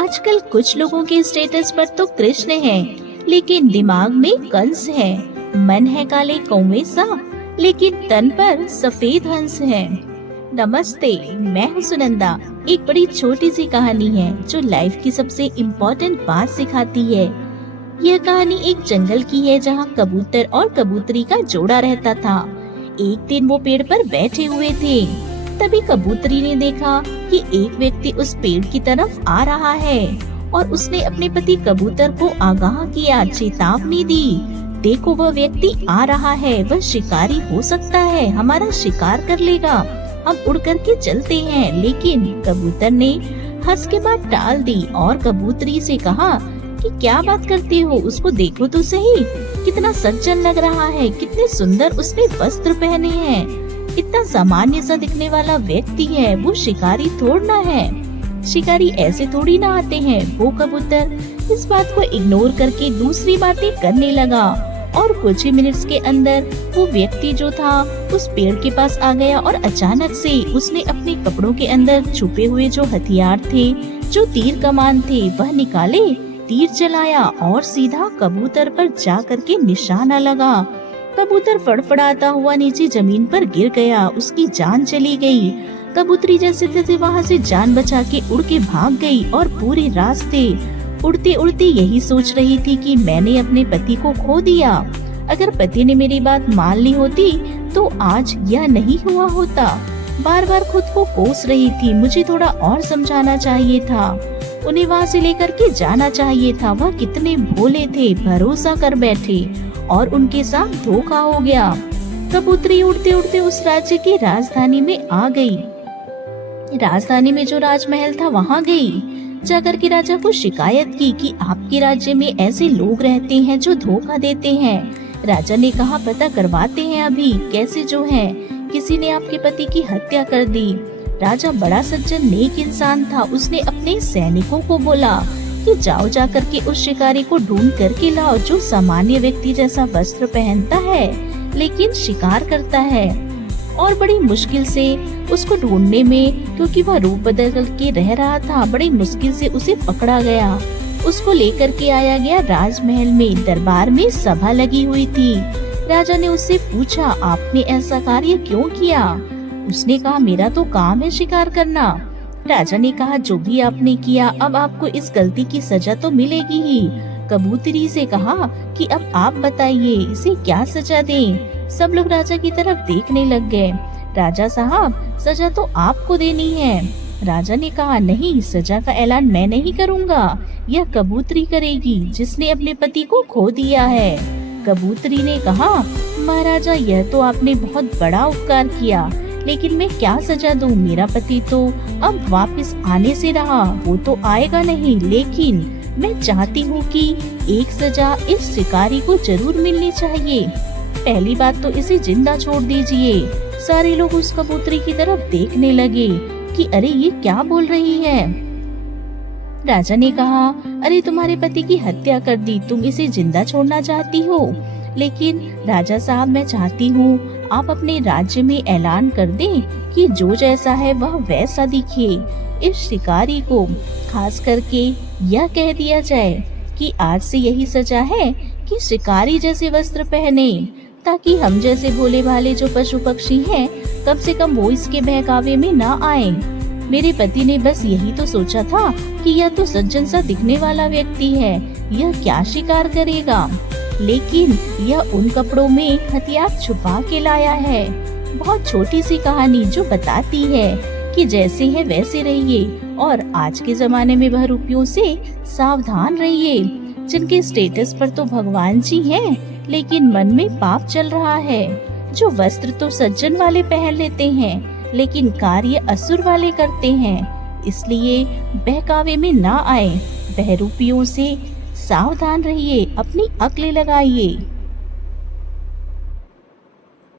आजकल कुछ लोगों के स्टेटस पर तो कृष्ण है, लेकिन दिमाग में कंस है। मन है काले कौवे सा, लेकिन तन पर सफेद हंस है। नमस्ते, मैं हूँ सुनंदा। एक बड़ी छोटी सी कहानी है जो लाइफ की सबसे इम्पोर्टेंट बात सिखाती है। यह कहानी एक जंगल की है जहाँ कबूतर और कबूतरी का जोड़ा रहता था। एक दिन वो पेड़ पर बैठे हुए थे। तभी कबूतरी ने देखा कि एक व्यक्ति उस पेड़ की तरफ आ रहा है और उसने अपने पति कबूतर को आगाह किया, चेतावनी दी। देखो, वह व्यक्ति आ रहा है, वह शिकारी हो सकता है, हमारा शिकार कर लेगा, हम उड़ करके चलते हैं। लेकिन कबूतर ने हंस के बात टाल दी और कबूतरी से कहा कि क्या बात करती हो, उसको देखो तो सही, कितना सज्जन लग रहा है, कितने सुंदर उसने वस्त्र पहने हैं। इतना सामान्य सा दिखने वाला व्यक्ति है, वो शिकारी थोड़ा है। शिकारी ऐसे थोड़ी ना आते हैं। वो कबूतर इस बात को इग्नोर करके दूसरी बातें करने लगा और कुछ ही मिनट्स के अंदर वो व्यक्ति जो था उस पेड़ के पास आ गया और अचानक से उसने अपने कपड़ों के अंदर छुपे हुए जो हथियार थे, जो तीर कमान थे, वह निकाले, तीर चलाया और सीधा कबूतर पर जा करके निशाना लगा। कबूतर फड़फड़ाता हुआ नीचे जमीन पर गिर गया, उसकी जान चली गई। कबूतरी जैसे तैसे वहाँ से जान बचा के उड़ के भाग गई और पूरे रास्ते उड़ते उड़ते यही सोच रही थी कि मैंने अपने पति को खो दिया। अगर पति ने मेरी बात मान ली होती तो आज यह नहीं हुआ होता। बार बार खुद को कोस रही थी, मुझे थोड़ा और समझाना चाहिए था, उन्हें वहाँ से लेकर के जाना चाहिए था। वह कितने भोले थे, भरोसा कर बैठे और उनके साथ धोखा हो गया। कबूतरी उड़ते उड़ते उस राज्य की राजधानी में आ गई। राजधानी में जो राजमहल था वहाँ गई, जाकर के राजा को शिकायत की कि आपके राज्य में ऐसे लोग रहते हैं जो धोखा देते हैं। राजा ने कहा पता करवाते हैं अभी, कैसे जो है, किसी ने आपके पति की हत्या कर दी। राजा बड़ा सज्जन नेक इंसान था, उसने अपने सैनिकों को बोला कि जाओ जाकर के उस शिकारी को ढूंढ करके लाओ जो सामान्य व्यक्ति जैसा वस्त्र पहनता है लेकिन शिकार करता है। और बड़ी मुश्किल से उसको ढूंढने में, क्योंकि वह रूप बदल के रह रहा था, बड़ी मुश्किल से उसे पकड़ा गया। उसको लेकर के आया गया राजमहल में। दरबार में सभा लगी हुई थी। राजा ने उससे पूछा आपने ऐसा कार्य क्यों किया? उसने कहा मेरा तो काम है शिकार करना। राजा ने कहा जो भी आपने किया अब आपको इस गलती की सजा तो मिलेगी ही। कबूतरी से कहा कि अब आप बताइए इसे क्या सजा दें। सब लोग राजा की तरफ देखने लग गए। राजा साहब, सजा तो आपको देनी है। राजा ने कहा नहीं, सजा का ऐलान मैं नहीं करूँगा, यह कबूतरी करेगी जिसने अपने पति को खो दिया है। कबूतरी ने कहा महाराजा, यह तो आपने बहुत बड़ा उपकार किया, लेकिन मैं क्या सजा दूं? मेरा पति तो अब वापस आने से रहा, वो तो आएगा नहीं, लेकिन मैं चाहती हूँ कि एक सजा इस शिकारी को जरूर मिलनी चाहिए। पहली बात तो इसे जिंदा छोड़ दीजिए। सारे लोग उस कबूतरी की तरफ देखने लगे कि अरे ये क्या बोल रही है। राजा ने कहा अरे तुम्हारे पति की हत्या कर दी, तुम इसे जिंदा छोड़ना चाहती हो? लेकिन राजा साहब, मैं चाहती हूँ आप अपने राज्य में ऐलान कर दें कि जो जैसा है वह वैसा दिखे। इस शिकारी को खास करके यह कह दिया जाए कि आज से यही सजा है कि शिकारी जैसे वस्त्र पहने, ताकि हम जैसे भोले भाले जो पशु पक्षी हैं कम से कम वो इसके बहकावे में ना आए। मेरे पति ने बस यही तो सोचा था कि यह तो सज्जन सा दिखने वाला व्यक्ति है, यह क्या शिकार करेगा, लेकिन यह उन कपड़ों में हथियार छुपा के लाया है। बहुत छोटी सी कहानी जो बताती है कि जैसे है वैसे रहिए और आज के जमाने में बहरूपियों से सावधान रहिए, जिनके स्टेटस पर तो भगवान जी हैं, लेकिन मन में पाप चल रहा है। जो वस्त्र तो सज्जन वाले पहन लेते हैं, लेकिन कार्य असुर वाले करते हैं। इसलिए बहकावे में ना आए, बहरूपियों से सावधान रहिए, अपनी अक्ल लगाइए।